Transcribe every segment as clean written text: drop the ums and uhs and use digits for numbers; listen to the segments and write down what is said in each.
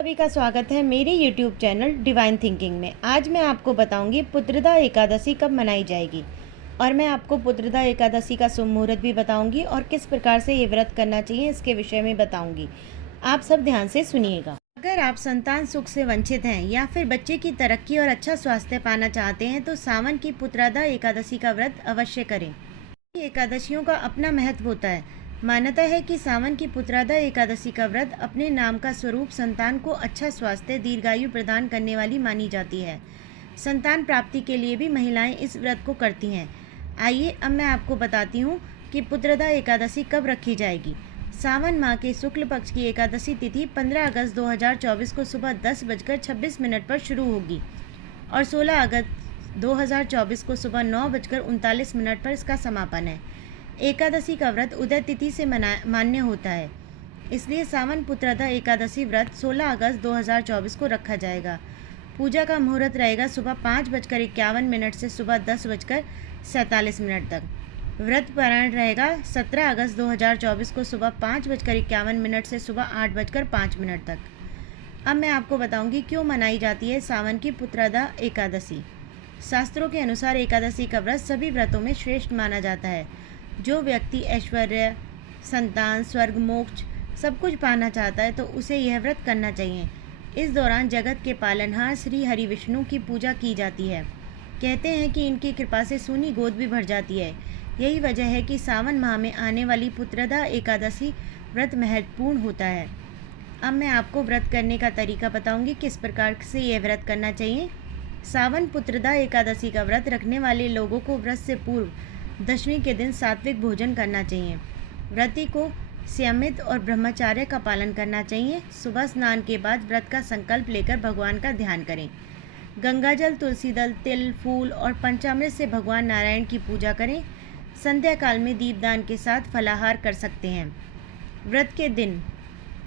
सभी का स्वागत है मेरे YouTube चैनल डिवाइन थिंकिंग में। आज मैं आपको बताऊंगी पुत्रदा एकादशी कब मनाई जाएगी और मैं आपको पुत्रदा एकादशी का शुभ मुहूर्त भी बताऊंगी और किस प्रकार से ये व्रत करना चाहिए इसके विषय में बताऊंगी। आप सब ध्यान से सुनिएगा। अगर आप संतान सुख से वंचित हैं या फिर बच्चे की तरक्की और अच्छा स्वास्थ्य पाना चाहते हैं तो सावन की पुत्रदा एकादशी का व्रत अवश्य करें। एकादशियों का अपना महत्व होता है। मान्यता है कि सावन की पुत्रदा एकादशी का व्रत अपने नाम का स्वरूप संतान को अच्छा स्वास्थ्य दीर्घायु प्रदान करने वाली मानी जाती है। संतान प्राप्ति के लिए भी महिलाएं इस व्रत को करती हैं। आइए अब मैं आपको बताती हूँ कि पुत्रदा एकादशी कब रखी जाएगी। सावन माह के शुक्ल पक्ष की एकादशी तिथि 15 अगस्त 2024 को सुबह 10:26 पर शुरू होगी और 16 अगस्त 2024 को सुबह 9:39 पर इसका समापन है। एकादशी का व्रत उदय तिथि से मान्य होता है, इसलिए सावन पुत्रदा एकादशी व्रत 16 अगस्त 2024 को रखा जाएगा। पूजा का मुहूर्त रहेगा सुबह 5:51 से सुबह 10:47 तक। व्रत पारायण रहेगा 17 अगस्त 2024 को सुबह 5:51 से सुबह 8:05 तक। अब मैं आपको बताऊंगी क्यों मनाई जाती है सावन की पुत्रदा एकादशी। शास्त्रों के अनुसार एकादशी का व्रत सभी व्रतों में श्रेष्ठ माना जाता है। जो व्यक्ति ऐश्वर्य, संतान, स्वर्ग, मोक्ष सब कुछ पाना चाहता है तो उसे यह व्रत करना चाहिए। इस दौरान जगत के पालनहार श्री हरि विष्णु की पूजा की जाती है। कहते हैं कि इनकी कृपा से सूनी गोद भी भर जाती है। यही वजह है कि सावन माह में आने वाली पुत्रदा एकादशी व्रत महत्वपूर्ण होता है। अब मैं आपको व्रत करने का तरीका बताऊंगी, किस प्रकार से यह व्रत करना चाहिए। सावन पुत्रदा एकादशी का व्रत रखने वाले लोगों को व्रत से पूर्व दशमी के दिन सात्विक भोजन करना चाहिए। व्रती को संयमित और ब्रह्मचर्य का पालन करना चाहिए। सुबह स्नान के बाद व्रत का संकल्प लेकर भगवान का ध्यान करें। गंगाजल, तुलसी दल, तिल, फूल और पंचामृत से भगवान नारायण की पूजा करें। संध्या काल में दीपदान के साथ फलाहार कर सकते हैं। व्रत के दिन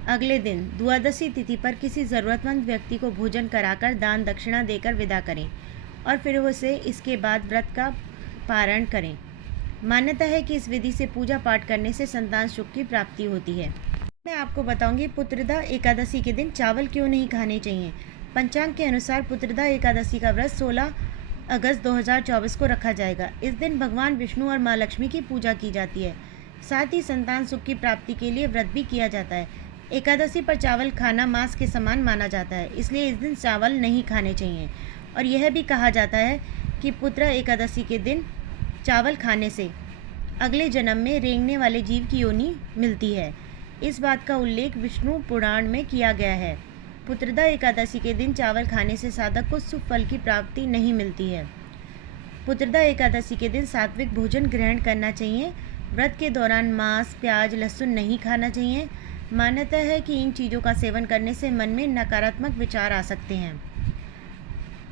अगले दिन द्वादशी तिथि पर किसी ज़रूरतमंद व्यक्ति को भोजन कराकर दान दक्षिणा देकर विदा करें और फिर उसे इसके बाद व्रत का पारण करें। मान्यता है कि इस विधि से पूजा पाठ करने से संतान सुख की प्राप्ति होती है। मैं आपको बताऊंगी पुत्रदा एकादशी के दिन चावल क्यों नहीं खाने चाहिए। पंचांग के अनुसार पुत्रदा एकादशी का व्रत 16 अगस्त 2024 को रखा जाएगा। इस दिन भगवान विष्णु और माँ लक्ष्मी की पूजा की जाती है। साथ ही संतान सुख की प्राप्ति के लिए व्रत भी किया जाता है। एकादशी पर चावल खाना मांस के समान माना जाता है, इसलिए इस दिन चावल नहीं खाने चाहिए। और यह भी कहा जाता है कि पुत्र एकादशी के दिन चावल खाने से अगले जन्म में रेंगने वाले जीव की योनि मिलती है। इस बात का उल्लेख विष्णु पुराण में किया गया है। पुत्रदा एकादशी के दिन चावल खाने से साधक को शुभ फल की प्राप्ति नहीं मिलती है। पुत्रदा एकादशी के दिन सात्विक भोजन ग्रहण करना चाहिए। व्रत के दौरान मांस, प्याज, लहसुन नहीं खाना चाहिए। मान्यता है कि इन चीज़ों का सेवन करने से मन में नकारात्मक विचार आ सकते हैं।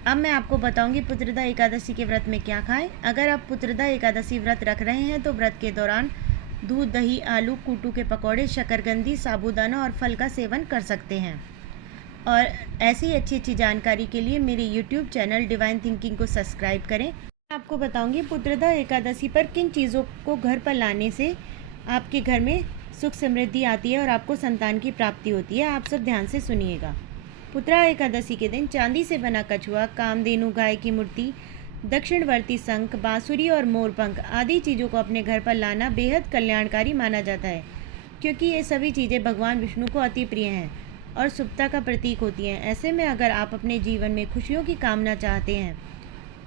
अब मैं आपको बताऊंगी पुत्रदा एकादशी के व्रत में क्या खाएं। अगर आप पुत्रदा एकादशी व्रत रख रहे हैं तो व्रत के दौरान दूध, दही, आलू, कूटू के पकौड़े, शकरकंदी, साबूदाना और फल का सेवन कर सकते हैं। और ऐसी अच्छी जानकारी के लिए मेरे YouTube चैनल डिवाइन थिंकिंग को सब्सक्राइब करें। मैं आपको बताऊंगी पुत्रदा एकादशी पर किन चीज़ों को घर पर लाने से आपके घर में सुख समृद्धि आती है और आपको संतान की प्राप्ति होती है। आप सब ध्यान से सुनिएगा। पुत्रदा एकादशी के दिन चांदी से बना कछुआ, कामधेनु गाय की मूर्ति, दक्षिणवर्ती शंख, बांसुरी और मोरपंख आदि चीज़ों को अपने घर पर लाना बेहद कल्याणकारी माना जाता है, क्योंकि ये सभी चीज़ें भगवान विष्णु को अति प्रिय हैं और शुभता का प्रतीक होती हैं। ऐसे में अगर आप अपने जीवन में खुशियों की कामना चाहते हैं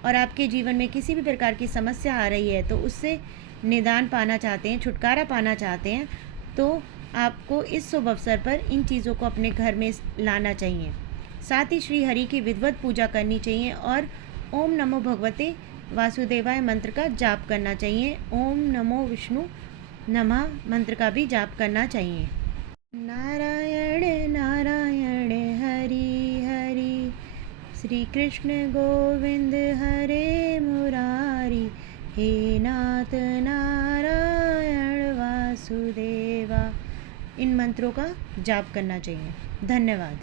और आपके जीवन में किसी भी प्रकार की समस्या आ रही है तो उससे निदान पाना चाहते हैं, छुटकारा पाना चाहते हैं, तो आपको इस शुभ अवसर पर इन चीज़ों को अपने घर में लाना चाहिए। साथ ही श्री हरि की विधिवत पूजा करनी चाहिए और ओम नमो भगवते वासुदेवाय मंत्र का जाप करना चाहिए। ओम नमो विष्णु नमः मंत्र का भी जाप करना चाहिए। नारायण नारायण हरि हरि, श्री कृष्ण गोविंद हरे मुरारी, हे नाथ नारायण वासुदेवा। इन मंत्रों का जाप करना चाहिए। धन्यवाद।